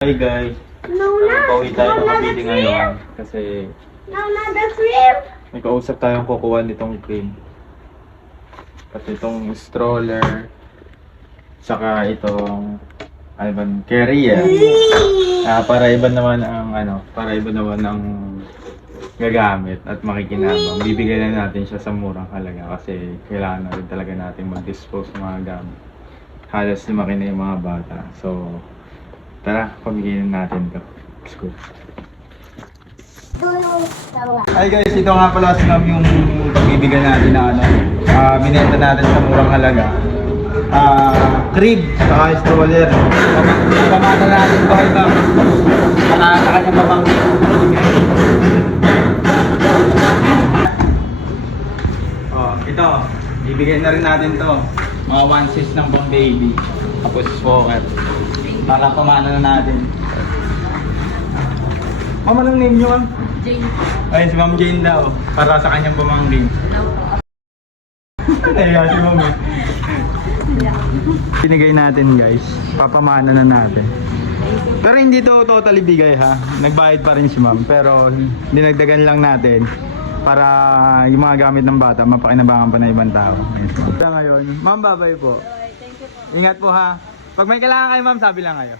Hi guys, No, na. pauwi tayo no, ng Cavite ngayon cream. kasi No, na, the cream. may kausap tayong kukuha nitong cream. Pati itong stroller, saka itong ano ba, carrier. Ah, para iba naman ang ano, para iba naman ang gagamit at makikinabang. Bibigyan na natin siya sa murang halaga kasi kailangan na rin talaga natin mag-dispose ng mga gamit. Halos lumaki na yung mga bata. So, tara, pamigyan natin to. Let's go. Hi guys, ito nga pala Ma'am yung pagbibigyan natin na ano, ah binenta natin sa murang halaga. Ah, crib, saka stroller. Pamana natin to kay Ma'am. Saka sa kanyang pamangkin. Oh, ito, bibigyan na rin natin to. Mga one sis ng pang baby. Tapos smoker. Para pamana na natin. Ma'am, anong name niyo, Ma'am? Jane. Ay, si Ma'am Jane daw. Para sa kanyang pamangkin. Naya si Ma'am eh. Pinigay natin guys. Papamana na natin. Pero hindi to totally bigay ha. Nagbayad pa rin si Ma'am. Pero dinagdagan lang natin para yung mga gamit ng bata mapakinabangan pa ng ibang tao. Kaya ngayon, Ma'am babay po. Ingat po ha. Pag may kailangan kayo Ma'am, sabi lang kayo.